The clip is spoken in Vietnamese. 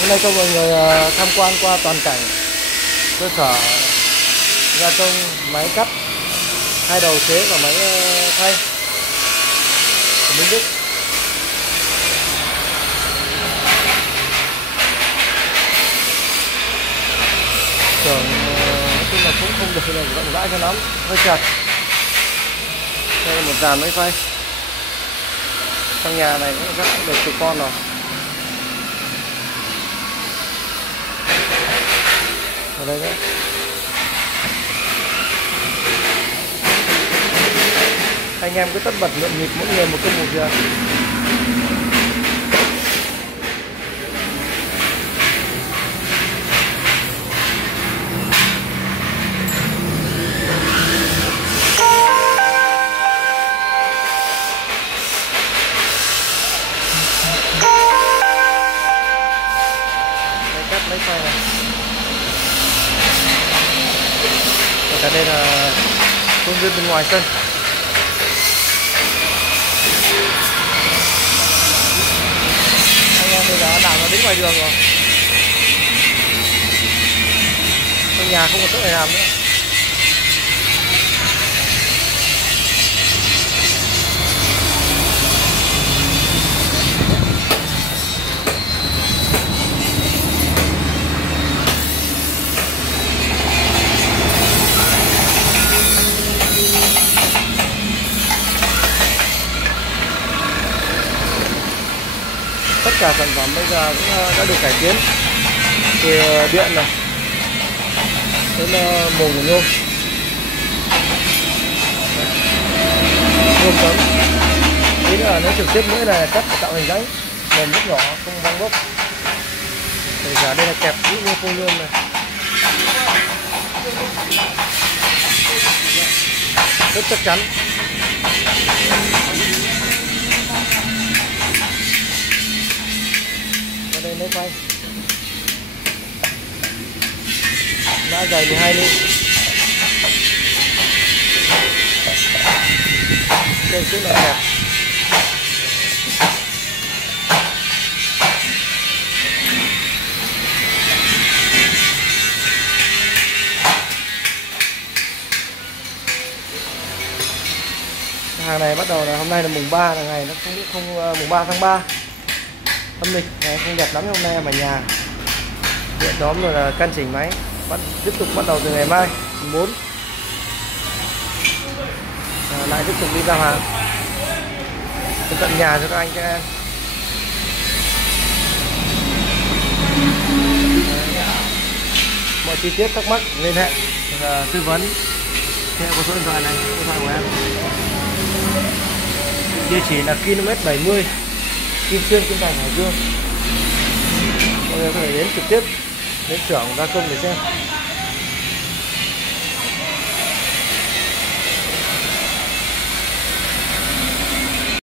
Hôm nay cho mọi người tham quan qua toàn cảnh cơ sở gia công máy cắt hai đầu chế và máy thay của Minh Đức. Xưởng nói chung là cũng không được rộng rãi cho lắm, hơi chặt. Đây là một dàn máy phay. Trong nhà này cũng rất được chục con rồi. Ở đây nữa. Anh em cứ tất bật nhộn nhịp, mỗi người một công một việc. Đây cắt máy phay này. Và cả đây là khuôn viên bên ngoài sân. Anh em bây giờ đảo nó đứng ngoài đường rồi. Trong nhà không có chỗ để làm nữa. Tất cả sản phẩm bây giờ cũng đã được cải tiến từ điện này đến mồm của nhôm cấm. Tí nữa là nếu trực tiếp nữa là cắt tạo hình rãnh, mồm rất nhỏ không văng bốc. Thì cả đây là kẹp kỹ như phô nhôm này, rất chắc chắn. Đây máy phay mã dày 12 ly, đây cũng là đẹp. Hàng này bắt đầu là hôm nay là mùng 3 là ngày nó không mùng 3 tháng 3 âm lịch, ngày không đẹp lắm. Hôm nay em ở nhà điện đóm rồi là căn chỉnh máy, tiếp tục bắt đầu từ ngày mai mùng 4 lại tiếp tục đi giao hàng đến tận nhà cho các anh các em. Mọi chi tiết thắc mắc liên hệ tư vấn theo số điện thoại này, điện thoại của em. Địa chỉ là km 70 Kim Xuyên, Kim Thành, Hải Dương. Mọi người có thể đến trực tiếp đến xưởng gia công để xem.